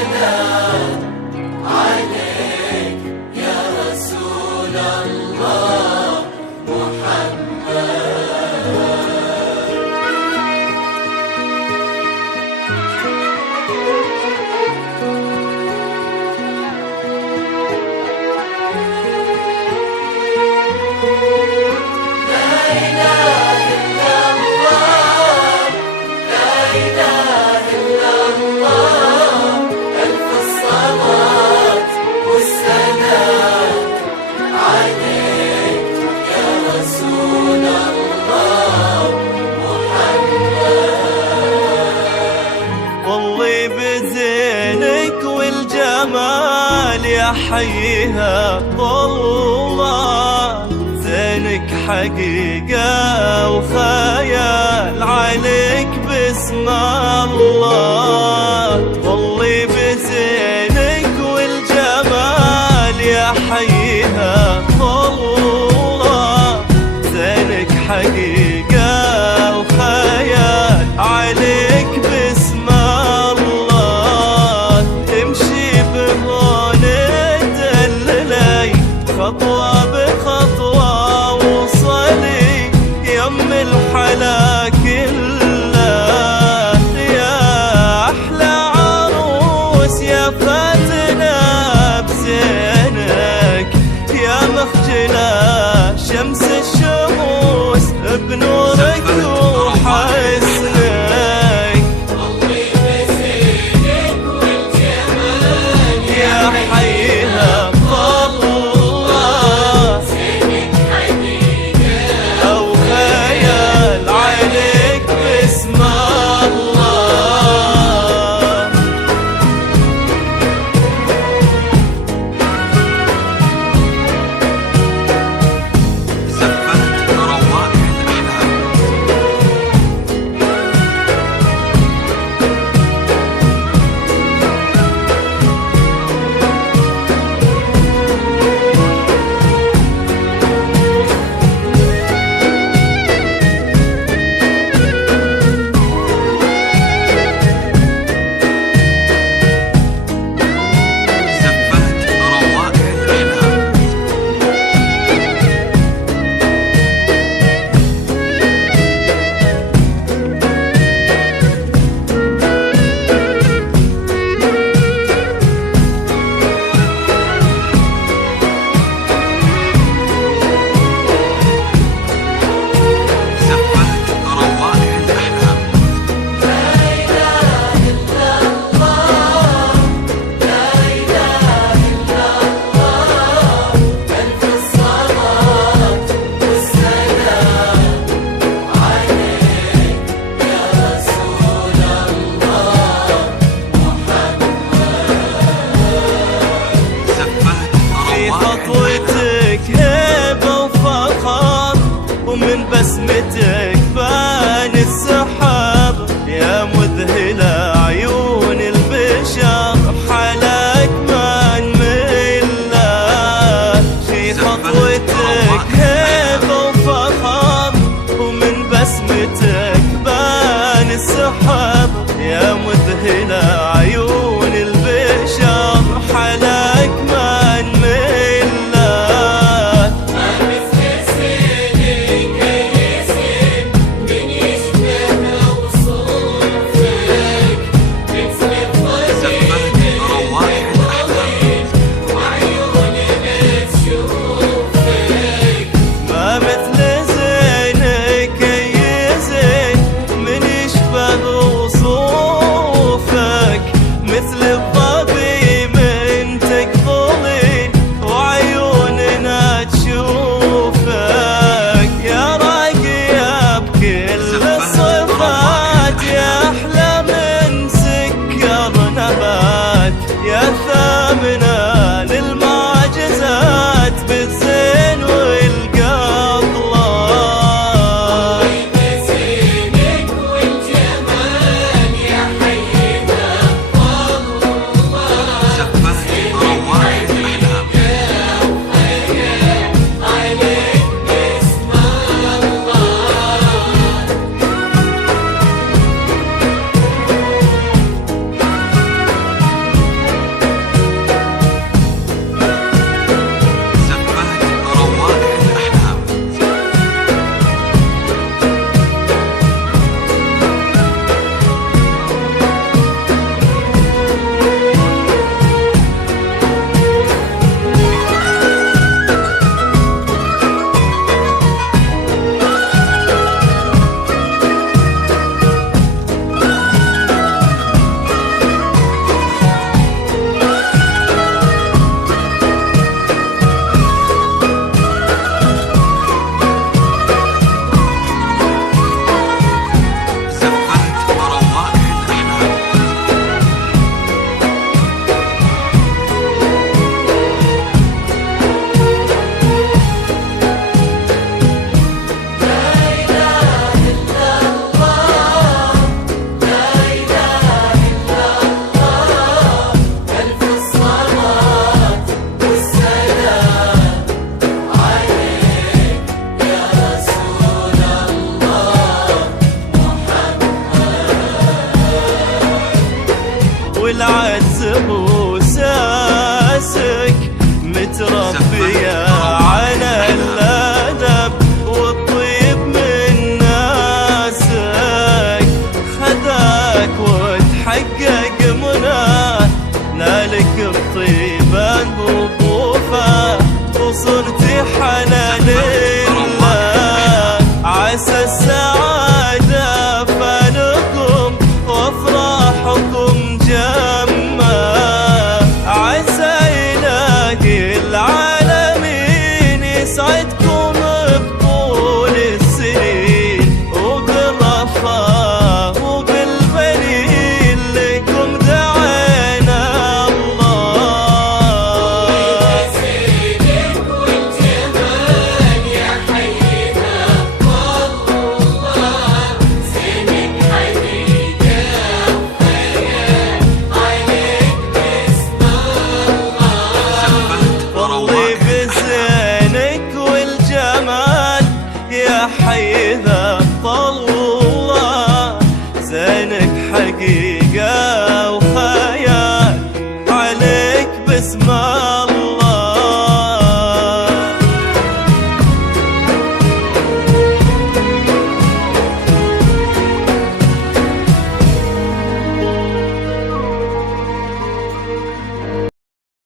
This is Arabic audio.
والسلام عليك يا رسول الله محمد. والله بزينك والجمال يحييها الله، زينك حقيقة وخيال عليك باسم الله. والله بزينك والجمال يحييها الله، زينك حقيقة وخيال عليك باسم الله. امشي بهون دللي خطوة بخطوة وصلي يم الحلا كله، يا أحلى عروس يا فاتنة بزينك، يا مخجلة شمس الشموس بنورك وحسنك. والله بزينك والجمال يحييها الله، زينك حقيقة أو خيال عليك باسم الله. زفت روائع الأحلام. زفت روائع الأحلام. زفت روائع الأحلام. ألف الصلاة والسلام عليك يا رسول الله زفت في روائع خطوتك هيبة وفخر، ومن بسمتك بان السحاب، يا مذهلة عيون البشر حلاك ما نمله. في خطوتك هيبة وفخر، ومن بسمتك بان السحاب، يا مذهلة عيون البشر حلاك ما نمله. مثل سيدك يسير العز وساسك متربية على الأدب والطيب من ناسك، خذاك وتحقق مناه نالك بطيبه وبوفاه وصرتي حنان الله. عسى السعادة فالكم وافراحكم جمّا، عسى إلهي العالمين يسعدكم بطول السنين وبالرفاه وبالبنين لكم دعينا الله. زينك والجمال يا حينا والله، زينك حقيقة وخيال عليك بسم الله. والله بزينك والجمال يا حي ذا الطول